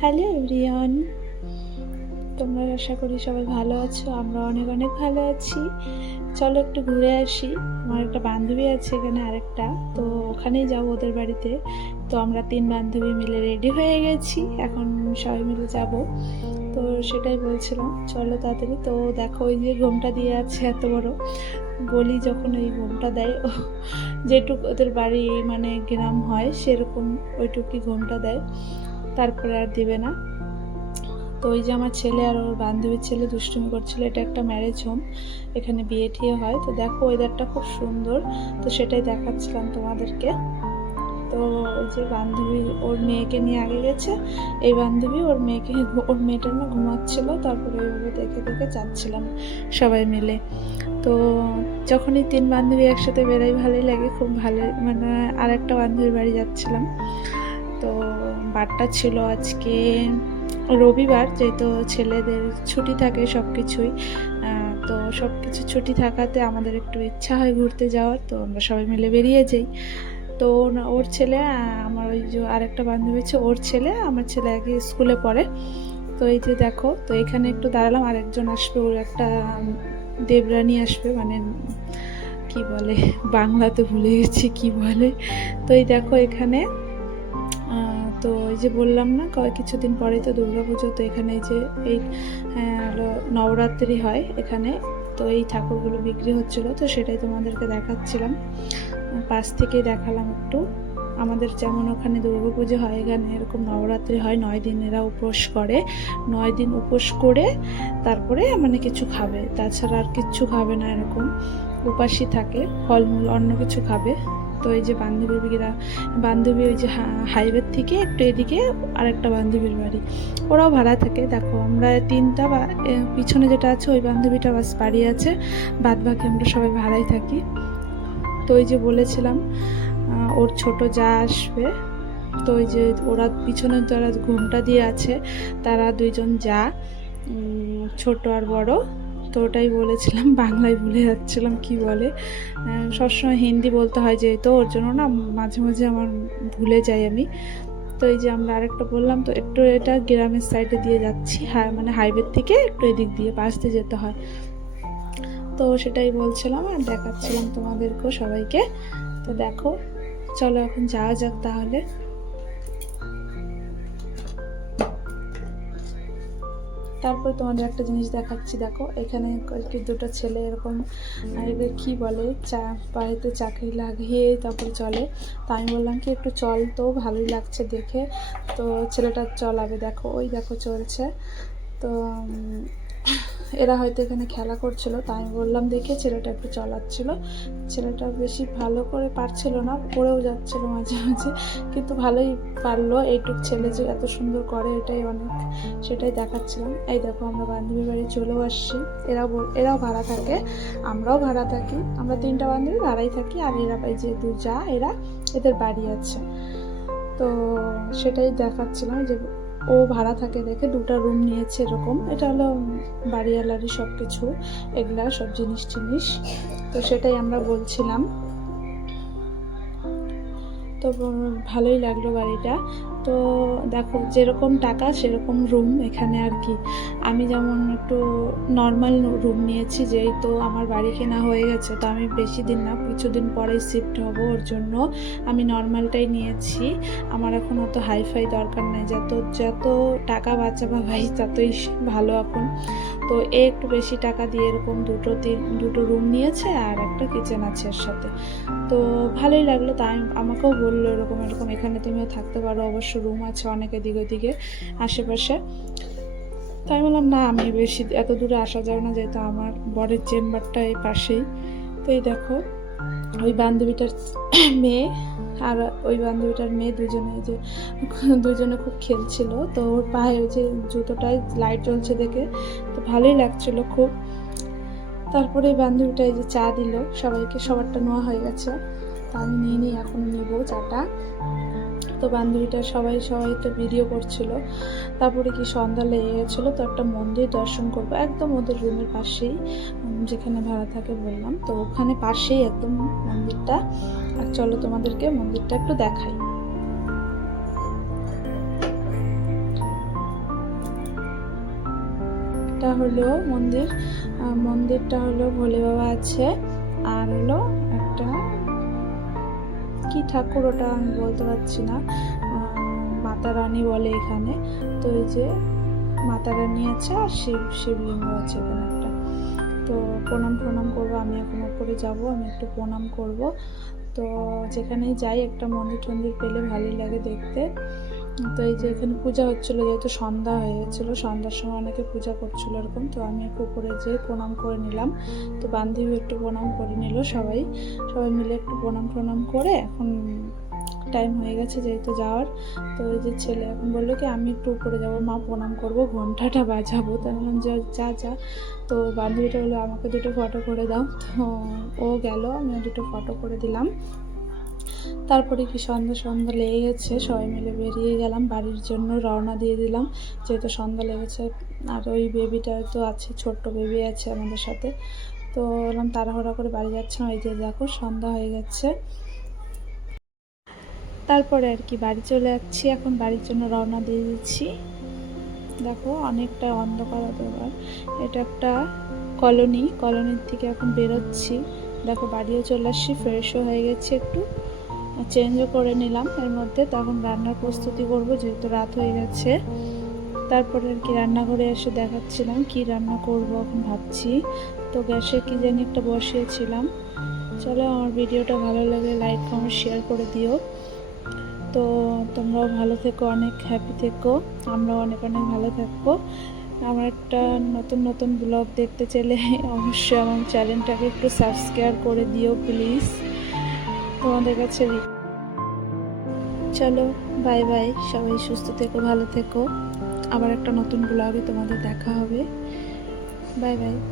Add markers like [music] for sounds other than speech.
Hello everyone. তোমরা আশা করি সবাই ভালো আছো, আমরা অনেক অনেক ভালো আছি। চলো একটু ঘুরে আসি। আমার একটা বান্ধবী আছে এখানে আরেকটা, তো ওখানেই যাব ওদের বাড়িতে। তো আমরা তিন বান্ধবী মিলে রেডি হয়ে গেছি, এখন সবাই মিলে যাব। তো সেটাই বলছিলাম, চলো তাড়াতাড়ি। তো দেখো ওই যে ঘোমটা দিয়ে আছে এত বড়। বলি যখন ওই ঘোমটা দেয় যেটুকু ওদের বাড়ি মানে গ্রাম হয়, সেরকম ওইটুকুই ঘোমটা দেয়। তারপরে আর দিবে না। তো ওই যে আমার ছেলে আর ওর বান্ধবীর ছেলে দুষ্টুমি করছিল, এটা একটা ম্যারেজ হোম এখানে বিয়ে টিয়ে হয়। তো দেখো ওয়েদারটা খুব সুন্দর, তো সেটাই দেখাচ্ছিলাম তোমাদেরকে। তো ওই যে বান্ধবী ওর মেয়েকে নিয়ে আগে গেছে, এই বান্ধবী ওর মেয়েকে, ওর মেয়েটার না ঘুমাচ্ছিল, তারপরে ওইভাবে দেখে দেখে যাচ্ছিলাম সবাই মিলে। তো যখনই তিন বান্ধবী একসাথে বেরোই ভালোই লাগে, খুব ভালো মানে আর একটা বান্ধবীর বাড়ি যাচ্ছিলাম। তো বারটা ছিল আজকে রবিবার, যেহেতু ছেলেদের ছুটি থাকে সব কিছুই তো সব কিছু ছুটি থাকাতে আমাদের একটু ইচ্ছা হয় ঘুরতে যাওয়ার, তো আমরা সবাই মিলে বেরিয়ে যাই। তো ওর ছেলে আমার ওই যে আরেকটা বান্ধবী আছে ওর ছেলে, আমার ছেলে একই স্কুলে পড়ে। তো এই যে দেখো, তো এখানে একটু দাঁড়ালাম, আরেকজন আসবে, ওর একটা দেবরানী আসবে মানে কি বলে, বাংলাতে ভুলে গেছি কি বলে। তো এই দেখো এখানে তো এই যে বললাম না কয় কিছুদিন পরেই তো দুর্গা পুজো তো এখানে যে এই হ্যাঁ, নবরাত্রি হয় এখানে। তো এই ঠাকুরগুলো বিক্রি হচ্ছিল তো সেটাই তোমাদেরকে দেখাচ্ছিলাম। পাশ থেকেই দেখালাম একটু। আমাদের যেমন ওখানে দুর্গা পুজো হয় এখানে এরকম নবরাত্রি হয় নয় দিন এরা উপোস করে। নয় দিন উপোস করে তারপরে মানে কিছু খাবে। তাছাড়া আর কিচ্ছু খাবে না এরকম। উপাসী থাকে ফলমূল অন্য কিছু খাবে। তো এই যে বান্ধবীরা বান্ধবী ওই যে হাইওয়ের থেকে একটু এদিকে আরেকটা বান্ধবীর বাড়ি। ওরাও ভাড়া থাকে। দেখো, আমরা তিনটা বা পিছনে যেটা আছে, ওই বান্ধবীটা বাস বাড়ি আছে। বাদ বাকি আমরা সবাই ভাড়াই থাকি। তো ওই যে বলেছিলাম ওর ছোট যা আসবে, তো ওই যে ওরা পিছনে যারা ঘুমটা দিয়ে আছে, তারা দুইজন যা ছোট আর বড়। তো ওটাই বলেছিলাম, বাংলায় ভুলে যাচ্ছিলাম কি বলে। সবসময় হিন্দি বলতে হয় যেহেতু, ওর জন্য না মাঝে মাঝে আমার ভুলে যাই আমি। তো এই যে আমরা আরেকটা বললাম, তো একটু এটা গ্রামের সাইডে দিয়ে যাচ্ছি হ্যাঁ মানে হাইওয়ের থেকে একটু এদিক দিয়ে, পাশ দিয়ে যেতে হয়। তো সেটাই বলছিলাম আর দেখাচ্ছিলাম তোমাদেরকেও সবাইকে। তো দেখো, চলো এখন যাওয়া যাক তাহলে। তারপর তোমাদের একটা জিনিস দেখাচ্ছি, দেখো। এখানে দুটো ছেলে এরকম এবার কি বলে? চা, বাড়িতে চাকরি লাগিয়ে তারপর চলে। তো আমি বললাম কি, একটু চল তো, ভালোই লাগছে দেখে। তো ছেলেটা চলাবে, দেখো। ওই দেখো, চলছে। তো এরা হয়তো এখানে খেলা করছিল তাই আমি বললাম, দেখে ছেলেটা একটু চালাচ্ছিল। ছেলেটা বেশি ভালো করে পারছিল না, পড়েও যাচ্ছিল মাঝে মাঝে, কিন্তু ভালোই পারল। এইটুক ছেলে যে এত সুন্দর করে, এটাই অনেক, সেটাই দেখাচ্ছিলাম। এই দেখো, আমরা বান্ধবী বাড়ি চলেও আসছি। এরাও এরাও ভাড়া থাকে, আমরাও ভাড়া থাকি। আমরা তিনটা বান্ধবী, ভাড়াই থাকি, আর এরা এই যে দু যা, এরা এদের বাড়ি আছে। তো সেটাই দেখাচ্ছিলাম যে ও ভাড়া থাকে দেখে দুটা রুম নিয়েছে এরকম। এটা হলো বাড়িওয়ালারই সব কিছু এগুলা সব জিনিস জিনিস তো সেটাই আমরা বলছিলাম। তো ভালোই লাগল বাড়িটা। তো দেখো, যেরকম টাকা, সেরকম রুম এখানে আর কি। আমি যেমন একটু নর্মাল রুম নিয়েছি যেহেতু আমার বাড়ি কেনা হয়ে গেছে, তো আমি বেশি দিন না, কিছুদিন পরেই শিফট হব ওর জন্য। আমি নর্মালটাই নিয়েছি। আমার এখন অত হাইফাই দরকার নেই, যত যত টাকা বাঁচাবা ভাই, ততই ভালো এখন। তো এ একটু বেশি টাকা দিয়ে এরকম দুটো তিন, দুটো রুম নিয়েছে আর একটা কিচেন আছে এর সাথে। তো ভালোই লাগল তাই আমাকেও বলল এরকম এরকম, এখানে তুমিও থাকতে পারো, অবশ্য রুম আছে অনেক এদিকে ওদিকে, আশেপাশে। তাই বললাম, না, আমি বেশি, এত দূরে আসা যাবে না, যেহেতু আমার বরের চেম্বারটা এই পাশেই। তো এই দেখো, ওই বান্ধবীটার মেয়ে আর ওই বান্ধবীটার মেয়ে দুজনে যে, দুজনে খুব খেলছিল, তো ওর পায়ে ওই যে জুতোটায় লাইট জ্বলছে দেখে, তো ভালোই লাগছিল খুব। তারপরে এই বান্ধবীটা এই যে চা দিল, সবাইকে, সবারটা নেওয়া হয়ে গেছে। তা আমি নিয়ে নিই, এখন নিব চাটা। তো বান্ধবীটা সবাই সবাই তো ভিডিও করছিল। তারপরে কি সন্ধ্যা লেগে গেছিল, তো একটা মন্দির দর্শন করব, একদম ওদের রুমের পাশেই। যেখানে ভাড়া থাকে বললাম, তো ওখানে পাশেই একদম মন্দিরটা। আর চলো তোমাদেরকে মন্দিরটা একটু দেখাই। এটা হলো মন্দির মন্দিরটা হলো ভোলে বাবা আছে। আর হলো একটা, কি ঠাকুর ওটা আমি বলতে পারছি না মাতা রানী বলে এখানে। তো এই যে মাতা রানী আছে আর শিব, শিবলিঙ্গ আছে এখানে একটা। তো প্রণাম প্রণাম করব। আমি এখন উপরে যাব, আমি একটু প্রণাম করব। তো যেখানেই যাই, একটা মন্দির টন্দির পেলে ভালোই লাগে দেখতে। তো এই যে এখানে পূজা হচ্ছিল, যেহেতু সন্ধ্যা হয়ে গেছিল, সন্ধ্যার সময় অনেকে পূজা করছিল এরকম, তো আমি একটু উপরে যেয়ে প্রণাম করে নিলাম। তো বান্ধবী একটু প্রণাম করে নিল সবাই। সবাই মিলে একটু প্রণাম প্রণাম করে এখন টাইম হয়ে গেছে যেহেতু যাওয়ার, তো এই যে ছেলে এখন বলল কি, আমি একটু উপরে যাব, মা প্রণাম করব, ঘন্টাটা বাজাবো। তাই বললাম, যা যা যা। তো বান্ধবীটা বলল, আমাকে দুটো ফটো করে দাও। তো ও গেল আমি দুটো ফটো করে দিলাম। তারপরে কি সন্ধ্যা সন্ধ্যা লেগে গেছে সবাই মিলে বেরিয়ে গেলাম, বাড়ির জন্য রওনা দিয়ে দিলাম। যেহেতু সন্ধ্যা লেগেছে, আর ওই বেবিটা তো আছে, ছোট্ট বেবি আছে আমাদের সাথে। তো বললাম, তাড়াহুড়া করে বাড়ি যাচ্ছে ওই যে দেখো, সন্ধ্যা হয়ে গেছে। তারপরে আর কি বাড়ি চলে যাচ্ছি। এখন বাড়ির জন্য রওনা দিয়ে দিচ্ছি। দেখো, অনেকটা অন্ধকার এবার। এটা একটা কলোনি। কলোনির থেকে এখন বেরোচ্ছি। দেখো, বাড়িও চলে আসছি, ফ্রেশও হয়ে গেছি একটু। চেঞ্জও করে নিলাম। এর মধ্যে তখন রান্নার প্রস্তুতি করব, যেহেতু রাত হয়ে গেছে। তারপরে আর কি রান্নাঘরে এসে দেখাচ্ছিলাম কি রান্না করব এখন ভাবছি। তো গ্যাসে কি জানি একটা বসিয়েছিলাম। চলো, আমার ভিডিওটা ভালো লাগে লাইক, কমেন্ট শেয়ার করে দিও। তো তোমরাও ভালো থেকো, অনেক হ্যাপি থেকো। আমরাও অনেক অনেক ভালো থাকব। আমার একটা নতুন নতুন ব্লগ দেখতে চাইলে [laughs] অবশ্যই আমার চ্যানেলটাকে একটু সাবস্ক্রাইব করে দিও প্লিজ তোমাদের কাছে চলো বাই বাই সবাই সুস্থ থেকো, ভালো থেকো। আবার একটা নতুন ব্লগে তোমাদের দেখা হবে। Bye bye